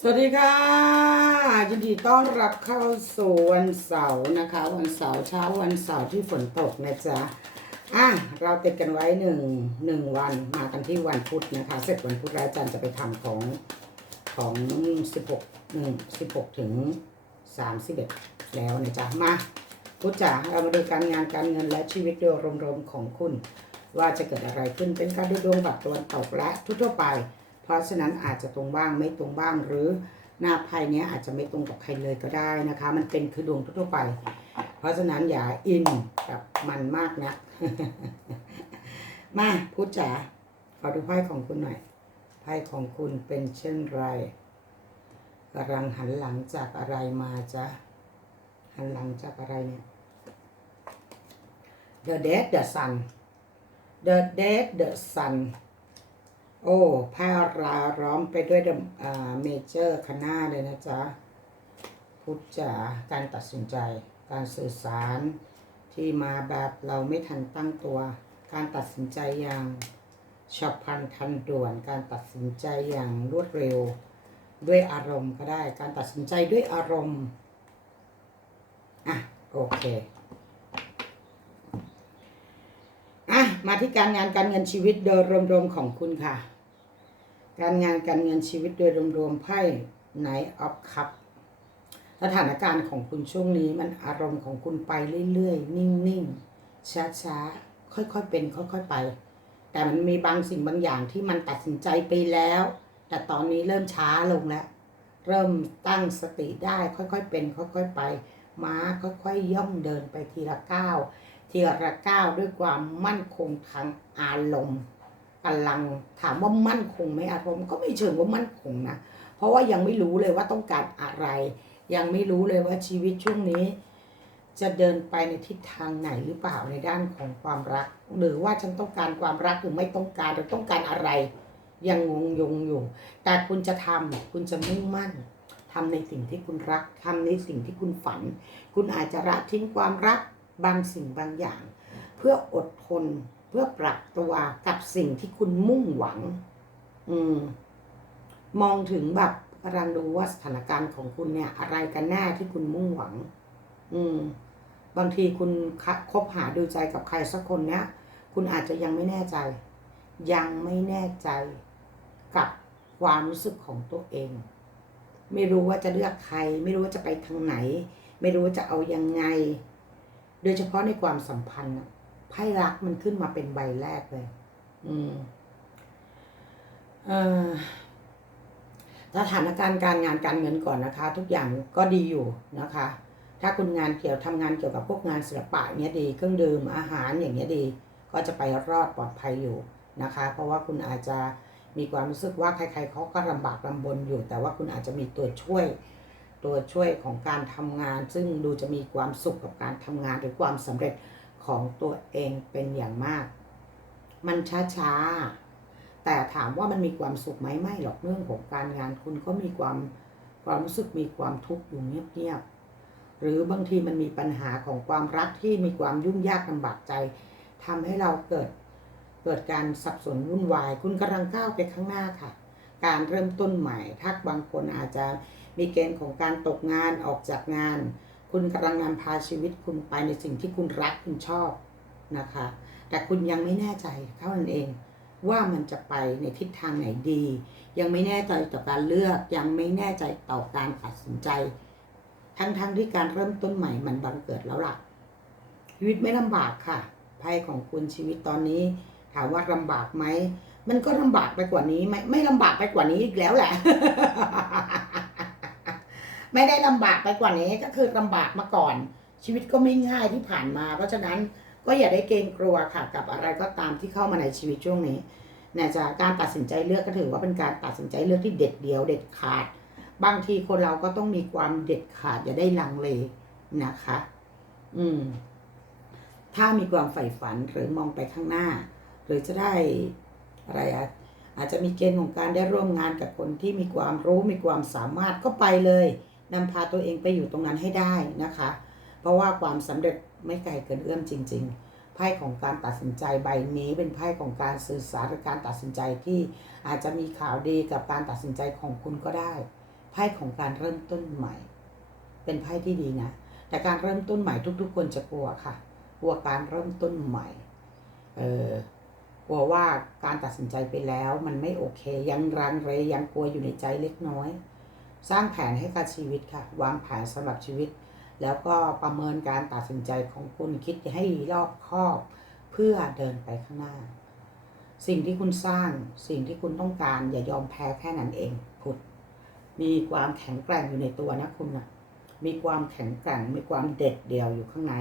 สวัสดีค่ะยินดีต้อนรับเข้าสู่วันเสาร์นะคะ วันเสาร์เช้าวันเสาร์ที่ฝนตกนะจ๊ะอะเราติดกันไว้หนึ่งหนึ่งวันมากันที่วันพุธนะคะ เสร็จวันพุธแล้วอาจารย์จะไปทำของของสิบหกหนึ่งสิบหกถึงสามสิบเอ็ดแล้วนะจ๊ะมาพุธจ๋าเรามาดูการงานการเงินและชีวิตโดยรวมๆของคุณ ว่าจะเกิดอะไรขึ้นเป็นการดูดวงแบบตะวันตกและทั่วๆไป เพราะฉะนั้นอาจจะตรงบ้างไม่ตรงบ้างหรือหน้าไพ่นี้อาจจะไม่ตรงกับใครเลยก็ได้นะคะ มันเป็นคือดวงทั่วไป เพราะฉะนั้นอย่าอินกับมันมากนะมาพูดจ๋าขอดูไพ่ของคุณหน่อยไพ่ของคุณเป็นเช่นไรกำลังหันหลังจากอะไรมาจ๊ะหันหลังจากอะไรเนี่ย The Dead the Sun The Dead the Sun โอ้ผ้าราร้อมไปด้วยเมเจอร์คณะเลยนะจ๊ะ พุทธจ๋าการตัดสินใจ การสื่อสารที่มาแบบเราไม่ทันตั้งตัว การตัดสินใจอย่างฉับพลันทันด่วน การตัดสินใจอย่างรวดเร็ว ด้วยอารมณ์ก็ได้ การตัดสินใจด้วยอารมณ์ อะ โอเคอะมาที่การงานการเงินชีวิตโดยรวมๆของคุณค่ะ การงานการเงินชีวิตโดยรวมๆไพ่ไหนออฟคัพสถานการณ์ของคุณช่วงนี้มันอารมณ์ของคุณไปเรื่อยๆ นิ่งๆ ช้าๆ ค่อยๆเป็น ค่อยๆไป แต่มันมีบางสิ่งบางอย่างที่มันตัดสินใจไปแล้ว แต่ตอนนี้เริ่มช้าลงแล้ว เริ่มตั้งสติได้ค่อยๆเป็น ค่อยๆไป ม้าค่อยๆย่องเดินไปทีละก้าวทีละก้าวด้วยความมั่นคงทางอารมณ์ กำลังถามว่ามั่นคงไหมอารมณ์ก็ไม่เชิงว่ามั่นคงนะเพราะว่ายังไม่รู้เลยว่าต้องการอะไร ยังไม่รู้เลยว่าชีวิตช่วงนี้ จะเดินไปในทิศทางไหนหรือเปล่าในด้านของความรัก หรือว่าฉันต้องการความรักหรือไม่ต้องการหรือต้องการอะไร ยังงงยงอยู่ แต่คุณจะทำคุณจะมุ่งมั่นทำในสิ่งที่คุณรักทำในสิ่งที่คุณฝัน คุณอาจจะละทิ้งความรักบางสิ่งบางอย่าง เพื่ออดทน พื่อปรับตัวกับสิ่งที่คุณมุ่งหวัง อืม มองถึงแบบกำลังดูว่าสถานการณ์ของคุณเนี่ย อะไรกันแน่ที่คุณมุ่งหวัง อืม บางทีคุณคบหาดูใจกับใครสักคนเนี้ยคุณอาจจะยังไม่แน่ใจ ยังไม่แน่ใจกับความรู้สึกของตัวเอง ไม่รู้ว่าจะเลือกใคร ไม่รู้ว่าจะไปทางไหน ไม่รู้ว่าจะเอายังไง โดยเฉพาะในความสัมพันธ์อะ ไพ่รักมันขึ้นมาเป็นใบแรกเลย อืมเอ่อสถานการณ์การงานการเงินก่อนนะคะ ทุกอย่างก็ดีอยู่นะคะ ถ้าคุณงานเกี่ยวทำงานเกี่ยวกับพวกงานศิลปะเนี้ยดี เครื่องดื่มอาหารอย่างเงี้ยดี ก็จะไปรอดปลอดภัยอยู่นะคะ เพราะว่าคุณอาจจะมีความรู้สึกว่าใคร ๆเขาก็ลำบากลำบนอยู่ แต่ว่าคุณอาจจะมีตัวช่วย ตัวช่วยของการทำงาน ซึ่งดูจะมีความสุขกับการทำงานหรือความสำเร็จ ของตัวเองเป็นอย่างมาก มันช้าๆ แต่ถามว่ามันมีความสุขไหมไม่หรอกเรื่องของการงานคุณก็มีความความรู้สึกมีความทุกข์อยู่เงียบๆ หรือบางทีมันมีปัญหาของความรักที่มีความยุ่งยากลำบากใจทำให้เราเกิดเกิดการสับสนวุ่นวาย คุณกำลังก้าวไปข้างหน้าค่ะ การเริ่มต้นใหม่ถ้าบางคนอาจจะมีเกณฑ์ของการตกงานออกจากงาน คุณกำลังนำพาชีวิตคุณไปในสิ่งที่คุณรักคุณชอบนะคะ แต่คุณยังไม่แน่ใจเท่านั้นเอง ว่ามันจะไปในทิศทางไหนดี ยังไม่แน่ใจต่อการเลือก ยังไม่แน่ใจต่อการตัดสินใจ ทั้งๆทที่การเริ่มต้นใหม่มันบังเกิดแล้วล่ะ ชีวิตไม่ลำบากค่ะไพ่ของคุณชีวิตตอนนี้ ถามว่าลำบากไหมมันก็ลำบากไปกว่านี้ไหมไม่ลำบากไปกว่านี้อีกแล้วแหละ ไม่ได้ลำบากไปกว่านี้ก็คือลำบากมาก่อน ชีวิตก็ไม่ง่ายที่ผ่านมา เพราะฉะนั้นก็อย่าได้เกรงกลัวค่ะกับอะไรก็ตามที่เข้ามาในชีวิตช่วงนี้นะจ๊ะการตัดสินใจเลือกก็ถือว่าเป็นการตัดสินใจเลือกที่เด็ดเดียวเด็ดขาด บางทีคนเราก็ต้องมีความเด็ดขาดอย่าได้ลังเลนะคะ อืม ถ้ามีความใฝ่ฝันหรือมองไปข้างหน้า หรือจะได้อะไรอะอาจจะมีเกณฑ์ของการได้ร่วมงานกับคนที่มีความรู้มีความสามารถก็ไปเลย นำพาตัวเองไปอยู่ตรงนั้นให้ได้นะคะ เพราะว่าความสำเร็จไม่ไกลเกินเอื้อมจริง ๆ ไพ่ของการตัดสินใจใบนี้เป็นไพ่ของการสื่อสารการตัดสินใจที่อาจจะมีข่าวดีกับการตัดสินใจของคุณก็ได้ ไพ่ของการเริ่มต้นใหม่ เป็นไพ่ที่ดีนะ แต่การเริ่มต้นใหม่ทุก ๆ คนจะกลัวค่ะ กลัวการเริ่มต้นใหม่ เออกลัวว่าการตัดสินใจไปแล้วมันไม่โอเค ยังรังเรยังกลัวอยู่ในใจเล็กน้อย สร้างแผนให้กับชีวิตค่ะ วางแผนสำหรับชีวิต แล้วก็ประเมินการตัดสินใจของคุณคิดให้รอบคอบเพื่อเดินไปข้างหน้า สิ่งที่คุณสร้างสิ่งที่คุณต้องการอย่ายอมแพ้แค่นั้นเองพุทมีความแข็งแกร่งอยู่ในตัวนะคุณนะมีความแข็งแกร่งมีความเด็ดเดี่ยวอยู่ข้างใน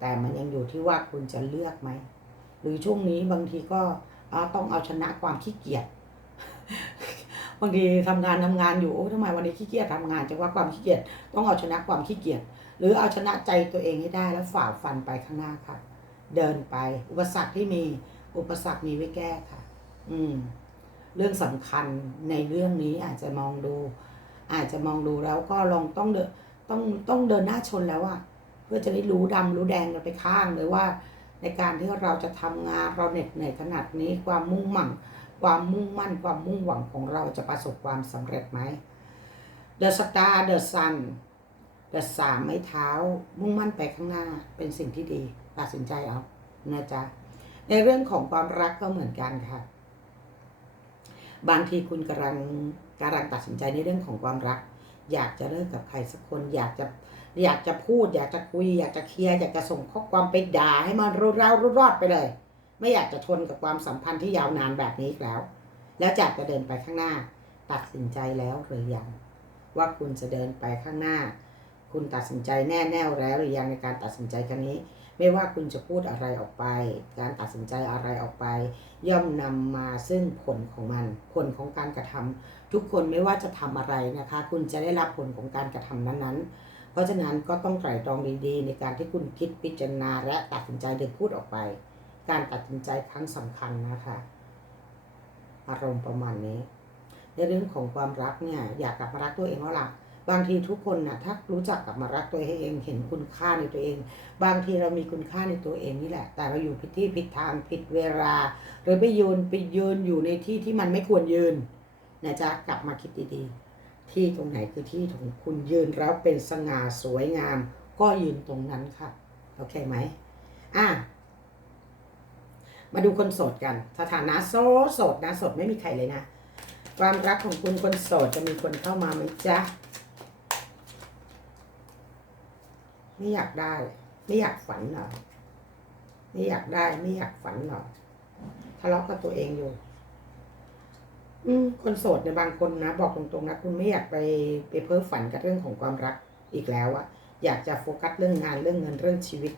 แต่มันยังอยู่ที่ว่าคุณจะเลือกไหมหรือช่วงนี้บางทีก็ต้องเอาชนะความขี้เกียจ บางทีทำงานทำงานอยู่โอ้ทำไมวันนี้ขี้เกียจทำงานจะว่าความขี้เกียจต้องเอาชนะความขี้เกียจหรือเอาชนะใจตัวเองให้ได้แล้วฝ่าฟันไปข้างหน้าค่ะ เดินไป อุปสรรคที่มีอุปสรรคมีไว้แก้ค่ะ อืม เรื่องสำคัญในเรื่องนี้อาจจะมองดู อาจจะมองดูแล้วก็ลองต้องเดินต้องต้องเดินหน้าชนแล้วอะเพื่อจะได้รู้ดำรู้แดงกันไปข้างเลยว่า ในการที่เราจะทำงานเราเหน็ดเหนื่อยขนาดนี้ความมุ่งมั่น ความมุ่งมั่นความมุ่งหวังของเราจะประสบความสำเร็จไหม The Star The Sun The สามไม้เท้า มุ่งมั่นไปข้างหน้าเป็นสิ่งที่ดีตัดสินใจเอานะจ๊ะในเรื่องของความรักก็เหมือนกันค่ะ บางทีคุณกำลังกำลังตัดสินใจในเรื่องของความรัก อยากจะเลิกกับใครสักคน อยากจะอยากจะพูด อยากจะคุย อยากจะเคลียร์อยากจะส่งข้อความไปด่าให้มันรุเรารุรอดไปเลย ไม่อยากจะทนกับความสัมพันธ์ที่ยาวนานแบบนี้อีกแล้ว แล้วจากจะเดินไปข้างหน้า ตัดสินใจแล้วหรือยังว่าคุณจะเดินไปข้างหน้า คุณตัดสินใจแน่แน่แล้วหรือยังในการตัดสินใจครั้งนี้ ไม่ว่าคุณจะพูดอะไรออกไป การตัดสินใจอะไรออกไป ย่อมนำมาซึ่งผลของมัน ผลของการกระทำทุกคนไม่ว่าจะทำอะไรนะคะ คุณจะได้รับผลของการกระทำนั้น ๆ เพราะฉะนั้นก็ต้องไตร่ตรองดีๆ ในการที่คุณคิดพิจารณาและตัดสินใจหรือพูดออกไป การตัดสินใจครั้งสำคัญนะคะ อารมณ์ประมาณนี้ ในเรื่องของความรักเนี่ยอยากกลับมารักตัวเองแล้วล่ะบางทีทุกคนนะ่ะถ้ารู้จักกลับมารักตัวเองเห็นคุณค่าในตัวเอง บางทีเรามีคุณค่าในตัวเองนี่แหละ แต่เราอยู่ผิดที่ผิดทางผิดเวลา หรือไปยืนไปยืนอยู่ในที่ที่มันไม่ควรยืนนะจ๊ะกลับมาคิดดีๆ ที่ตรงไหนคือที่ของคุณยืนแล้วเป็นสง่าสวยงาม ก็ยืนตรงนั้นค่ะโอเคไหมอะ มาดูคนโสดกัน สถานะโสดโสดนะโสดไม่มีใครเลยนะ ความรักของคุณคนโสดจะมีคนเข้ามาไหมจ๊ะ ไม่อยากได้ ไม่อยากฝันหรอไม่อยากได้ไม่อยากฝันหรอทะเลาะกับตัวเองอยู่ อืม คนโสดในบางคนนะ บอกตรงๆนะคุณไม่อยากไปไปเพ้อฝันกับเรื่องของความรักอีกแล้วอะอยากจะโฟกัสเรื่องงานเรื่องเงินเรื่องชีวิต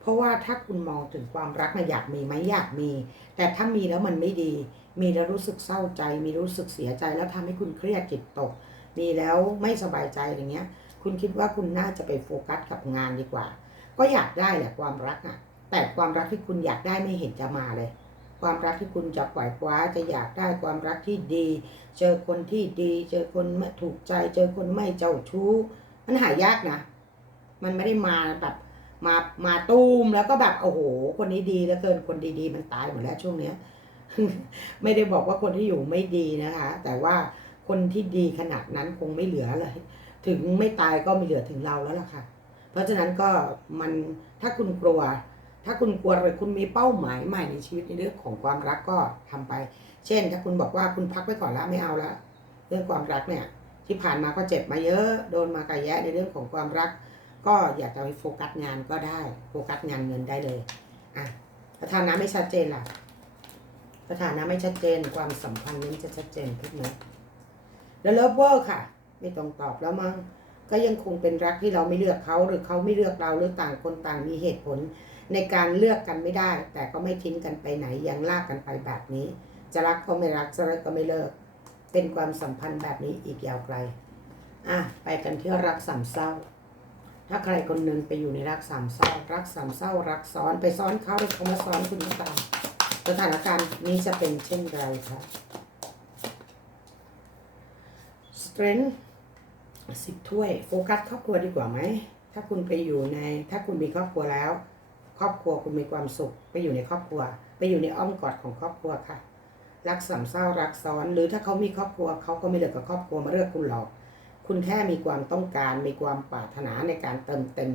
เพราะว่าถ้าคุณมองถึงความรักนะอยากมีไหมอยากมี แต่ถ้ามีแล้วมันไม่ดี มีแล้วรู้สึกเศร้าใจ มีรู้สึกเสียใจแล้วทำให้คุณเครียดจิตตก มีแล้วไม่สบายใจอย่างเงี้ย คุณคิดว่าคุณน่าจะไปโฟกัสกับงานดีกว่า ก็อยากได้แหละความรักอะแต่ความรักที่คุณอยากได้ไม่เห็นจะมาเลย ความรักที่คุณจะปล่อยคว้าจะอยากได้ความรักที่ดี เจอคนที่ดี เจอคนไม่ถูกใจ เจอคนไม่เจ้าชู้ มันหายากนะ มันไม่ได้มาแบบ มามาตูมแล้วก็แบบโอ้โห คนนี้ดีแล้วเกินคนดีๆ มันตายหมดแล้วช่วงเนี้ย ไม่ได้บอกว่าคนที่อยู่ไม่ดีนะคะ แต่ว่าคนที่ดีขนาดนั้นคงไม่เหลือเลย ถึงไม่ตายก็ไม่เหลือถึงเราแล้วล่ะค่ะ เพราะฉะนั้นก็มันถ้าคุณกลัว ถ้าคุณกลัวหรือคุณมีเป้าหมายใหม่ในชีวิตในเรื่องของความรักก็ทำไป เช่น ถ้าคุณบอกว่าคุณพักไว้ก่อนแล้วไม่เอาละเรื่องความรักเนี่ย ที่ผ่านมาก็เจ็บมาเยอะ โดนมากระแยะในเรื่องของความรัก ก็อยากจะไปโฟกัสงานก็ได้ โฟกัสงานเงินได้เลยอะสถานะไม่ชัดเจนล่ะสถานะไม่ชัดเจนความสัมพันธ์นี้จะชัดเจนขึ้นไหมแล้วเลิฟเวอร์ค่ะ ไม่ต้องตอบแล้วมั้งก็ยังคงเป็นรักที่เราไม่เลือกเขาหรือเขาไม่เลือกเราหรือต่างคนต่างมีเหตุผล ในการเลือกกันไม่ได้ แต่ก็ไม่ทิ้งกันไปไหนยังลากกันไปแบบนี้ จะรักก็ไม่รักจะเลิกก็ไม่เลิก เป็นความสัมพันธ์แบบนี้อีกยาวไกลอะไปกันที่รักสามเศร้า ถ้าใครคนหนึ่งไปอยู่ในรักสามเศร้ารักสามเศร้ารักซ้อนไปซ้อนเขาหรือเขามาซ้อนคุณก็ตามสถานการณ์นี้จะเป็นเช่นไรคะ strength สิบถ้วยโฟกัสครอบครัวดีกว่าไหม ถ้าคุณไปอยู่ใน ถ้าคุณมีครอบครัวแล้ว ครอบครัวคุณมีความสุข ไปอยู่ในครอบครัว ไปอยู่ในอ้อมกอดของครอบครัวค่ะ รักสามเศร้ารักซ้อน หรือถ้าเขามีครอบครัวเขาก็ไม่เลือกกับครอบครัวมาเลือกคุณหรอก คุณแค่มีความต้องการมีความปรารถนาในการเติมเต็ม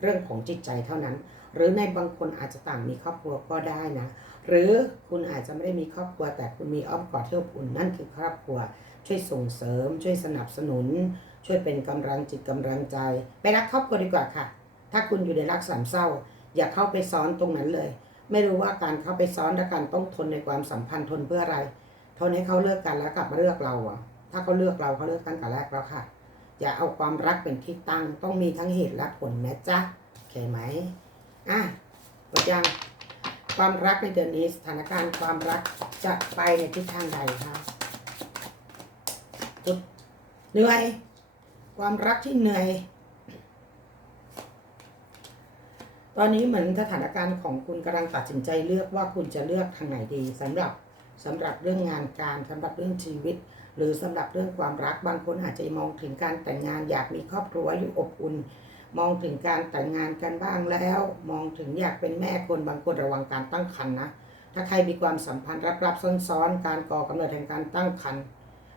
เรื่องของจิตใจเท่านั้น หรือในบางคนอาจจะต่างมีครอบครัวก็ได้นะ หรือคุณอาจจะไม่ได้มีครอบครัว แต่คุณมีอ้อมกอดที่อบอุ่นนั่นคือครอบครัว ช่วยส่งเสริม ช่วยสนับสนุน ช่วยเป็นกำลังจิตกำลังใจ ไปรักครอบครัวดีกว่าค่ะ ถ้าคุณอยู่ในรักสามเศร้า อย่าเข้าไปซ้อนตรงนั้นเลย ไม่รู้ว่าการเข้าไปซ้อนและการต้องทนในความสัมพันธ์ทนเพื่ออะไร ทนให้เขาเลิกกันแล้วกลับมาเลือกเราอะ ถ้าเขาเลือกเราเขาเลือกกันแต่แรกแล้วค่ะ อย่าเอาความรักเป็นที่ตั้ง ต้องมีทั้งเหตุและผลนะจ๊ะโอเคไหมอะหมดยังความรักในเดือนนี้สถานการณ์ความรักจะไปในทิศทางใดคะจุดเหนื่อย ความรักที่เหนื่อยตอนนี้เหมือนสถานการณ์ของคุณกำลังตัดสินใจเลือกว่าคุณจะเลือกทางไหนดีสำหรับสำหรับเรื่องงานการสำหรับเรื่องชีวิต หรือสำหรับเรื่องความรักบางคนอาจจะมองถึงการแต่งงานอยากมีครอบครัวอยู่อบอุ่น มองถึงการแต่งงานกันบ้างแล้ว มองถึงอยากเป็นแม่คนบางคนระวังการตั้งครรภ์นะ ถ้าใครมีความสัมพันธ์รับๆซ้อนๆ การก่อกำเนิดแห่งการตั้งครรภ์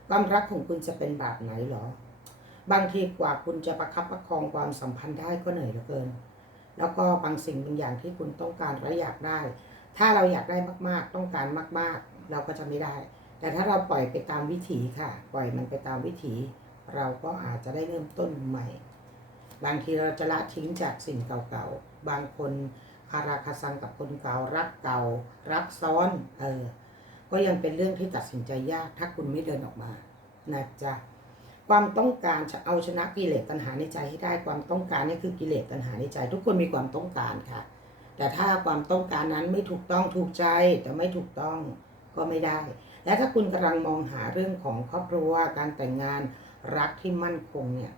ความรักของคุณจะเป็นแบบไหนหรอ บางทีกว่าคุณจะประคับประคองความสัมพันธ์ได้ก็เหนื่อยเหลือเกิน แล้วก็บางสิ่งบางอย่างที่คุณต้องการและอยากได้ ถ้าเราอยากได้มากๆ ต้องการมากๆ เราก็จะไม่ได้ แต่ถ้าเราปล่อยไปตามวิถีค่ะ ปล่อยมันไปตามวิถี เราก็อาจจะได้เริ่มต้นใหม่ บางทีเราจะละทิ้งจากสิ่งเก่าๆ บางคนคาราคาซังกับคนเก่ารักเก่า รักซ้อน เออ ก็ยังเป็นเรื่องที่ตัดสินใจยาก ถ้าคุณไม่เดินออกมานะจ๊ะความต้องการจะเอาชนะกิเลสตัณหาในใจให้ได้ความต้องการนี่คือกิเลสตัณหาในใจ ทุกคนมีความต้องการค่ะ แต่ถ้าความต้องการนั้นไม่ถูกต้องถูกใจแต่ไม่ถูกต้องก็ไม่ได้ และถ้าคุณกำลังมองหาเรื่องของครอบครัวการแต่งงานรักที่มั่นคงเนี่ย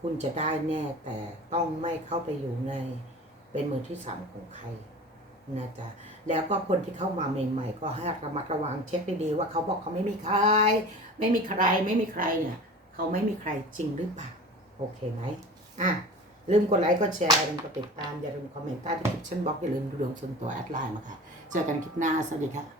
คุณจะได้แน่แต่ต้องไม่เข้าไปอยู่ในเป็นมือที่สามของใครนะจ๊ะแล้วก็คนที่เข้ามาใหม่ ๆ ก็ให้ระมัดระวังเช็คดีๆว่าเขาบอกเขาไม่มีใคร ไม่มีใครไม่มีใครเนี่ย เขาไม่มีใครจริงหรือเปล่าโอเคไหมอะลืมกดไลค์กดแชร์ลืมกดติดตามอย่าลืมคอมเมนต์ใต้ที่คลิปชั่นบล็อกอย่าลืมดูดวงส่วนตัวแอดไลน์มาค่ะ เจอกันคลิปหน้า สวัสดีค่ะ